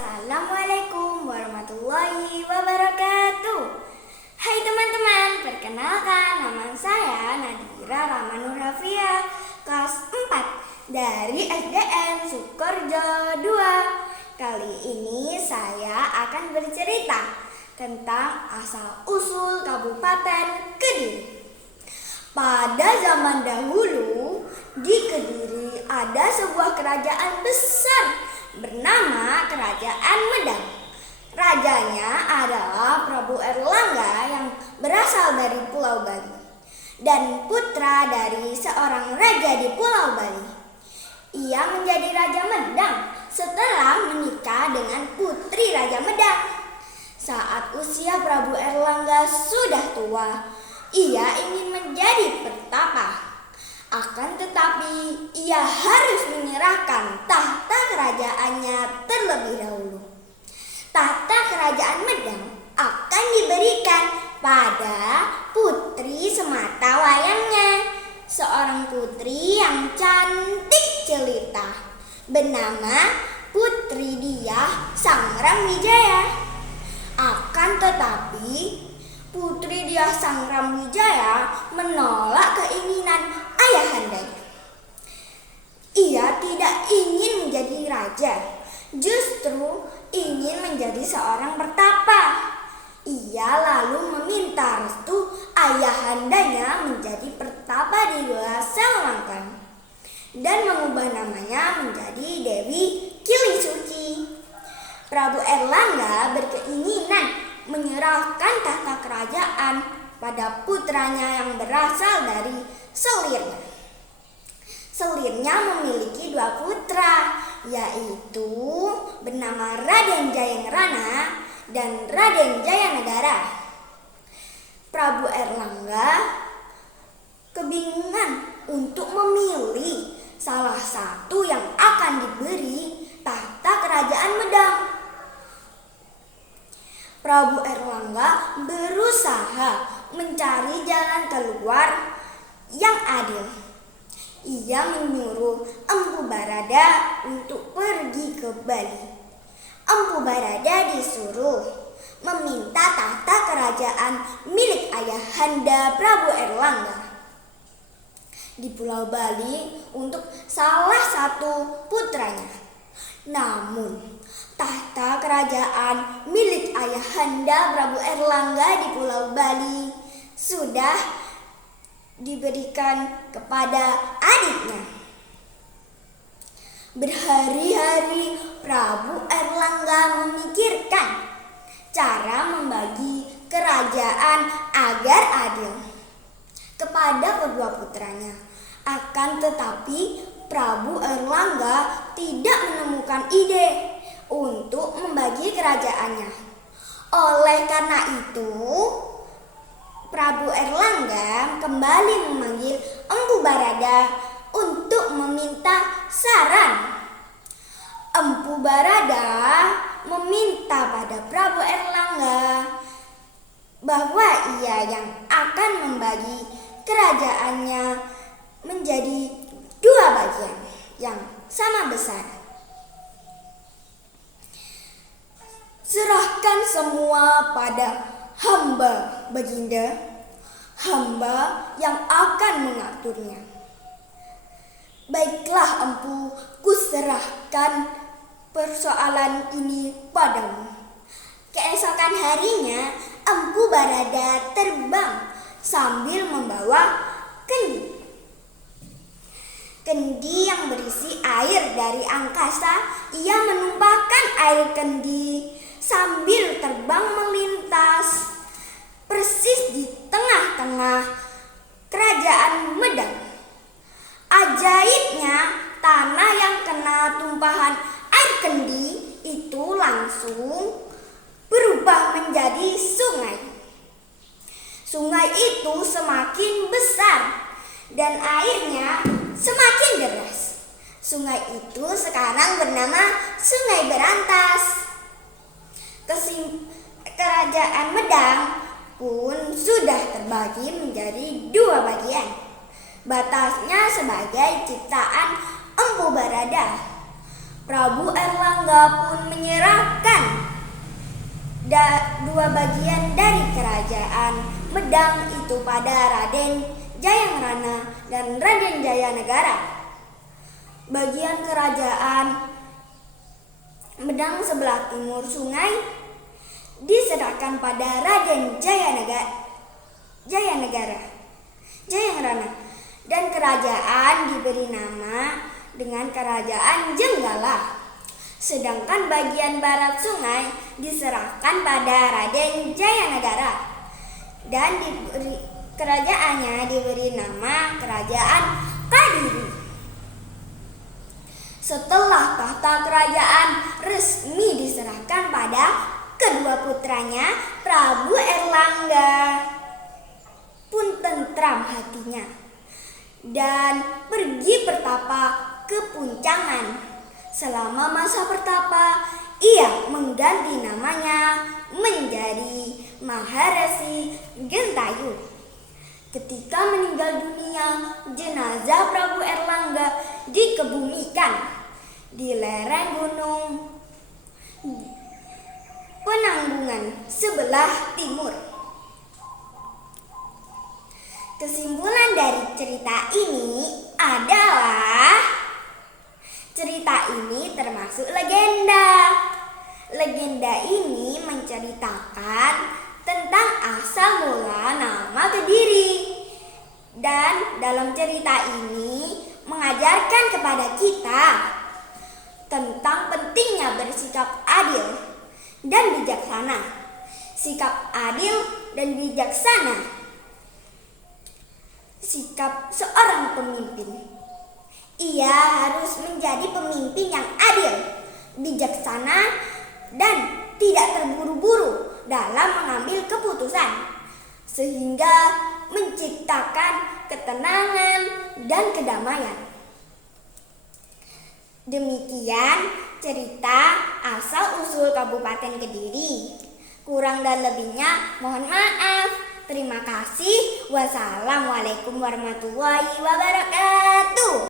Assalamualaikum warahmatullahi wabarakatuh. Hai teman-teman, perkenalkan nama saya Nadira Rahmanur Hafia, kelas 4 dari SDN Sukorejo 2. Kali ini saya akan bercerita tentang asal-usul Kabupaten Kediri. Pada zaman dahulu, di Kediri ada sebuah kerajaan besar bernama Kerajaan Medang. Rajanya adalah Prabu Erlangga yang berasal dari Pulau Bali dan putra dari seorang raja di Pulau Bali. Ia menjadi Raja Medang setelah menikah dengan putri Raja Medang. Saat usia Prabu Erlangga sudah tua, ia ingin menjadi pertapa. Akan tetapi, ia harus menyerahkan tahta kerajaannya terlebih dahulu. Tahta kerajaan Medang akan diberikan pada putri semata wayangnya, seorang putri yang cantik jelita bernama Putri Diah Sangramwijaya. Akan tetapi, Putri Diah Sangramwijaya menolak keinginan ayahandanya. Ia tidak ingin menjadi raja, justru ingin menjadi seorang pertapa. Ia lalu meminta restu ayahandanya menjadi pertapa di Goa Sawangkan dan mengubah namanya menjadi Dewi Kilisuci. Prabu Erlangga berkeinginan menyerahkan tahta kerajaan pada putranya yang berasal dari Selirnya. Selirnya memiliki dua putra, yaitu bernama Raden Jayangrana dan Raden Jayanegara. Prabu Erlangga kebingungan untuk memilih salah satu yang akan diberi tahta kerajaan Medang. Prabu Erlangga berusaha mencari jalan keluar yang adil. Ia menyuruh Empu Barada untuk pergi ke Bali. Empu Barada disuruh meminta tahta kerajaan milik ayahanda Prabu Erlangga di Pulau Bali untuk salah satu putranya. Namun, tahta kerajaan milik ayahanda Prabu Erlangga di Pulau Bali sudah diberikan kepada adiknya. Berhari-hari Prabu Erlangga memikirkan cara membagi kerajaan agar adil kepada kedua putranya. Akan tetapi Prabu Erlangga tidak menemukan ide untuk membagi kerajaannya. Oleh karena itu, Prabu Erlangga kembali memanggil Empu Barada untuk meminta saran. Empu Barada meminta pada Prabu Erlangga bahwa ia yang akan membagi kerajaannya menjadi dua bagian yang sama besar. Serahkan semua pada hamba Baginda, hamba yang akan mengaturnya. Baiklah Empu, kuserahkan persoalan ini padamu. Keesokan harinya, Empu Barada terbang sambil membawa kendi. Kendi yang berisi air dari angkasa. Ia menumpahkan air kendi sambil terbang melintas persis di tengah-tengah kerajaan Medang. Ajaibnya, tanah yang kena tumpahan air kendi itu langsung berubah menjadi sungai. Sungai itu semakin besar dan airnya semakin deras. Sungai itu sekarang bernama Sungai Berantas. Kerajaan Medang pun sudah terbagi menjadi dua bagian. Batasnya sebagai ciptaan Empu Barada. Prabu Erlangga pun menyerahkan dua bagian dari kerajaan Medang itu pada Raden Jayangrana dan Raden Jayanegara. Bagian kerajaan Medang sebelah timur sungai diserahkan pada Raden Jayangrana, dan kerajaan diberi nama dengan Kerajaan Jenggala. Sedangkan bagian barat sungai diserahkan pada Raden Jayanegara dan kerajaannya diberi nama Kerajaan Kadiri. Setelah tahta kerajaan resmi diserahkan pada kedua putranya, Prabu Erlangga pun tentram hatinya dan pergi bertapa ke Puncangan. Selama masa bertapa, ia mengganti namanya menjadi Maharesi Gentayu. Ketika meninggal dunia, jenazah Prabu Erlangga dikebumikan di lereng Gunung Penanggungan sebelah timur. Kesimpulan dari cerita ini adalah cerita ini termasuk legenda. Legenda ini menceritakan tentang asal mula nama Kediri. Dan dalam cerita ini mengajarkan kepada kita tentang pentingnya bersikap adil dan bijaksana. Sikap adil dan bijaksana, sikap seorang pemimpin. Ia harus menjadi pemimpin yang adil, bijaksana, dan tidak terburu-buru dalam mengambil keputusan, sehingga menciptakan ketenangan dan kedamaian. Demikian cerita asal-usul Kabupaten Kediri. Kurang dan lebihnya mohon maaf. Terima kasih. Wassalamualaikum warahmatullahi wabarakatuh.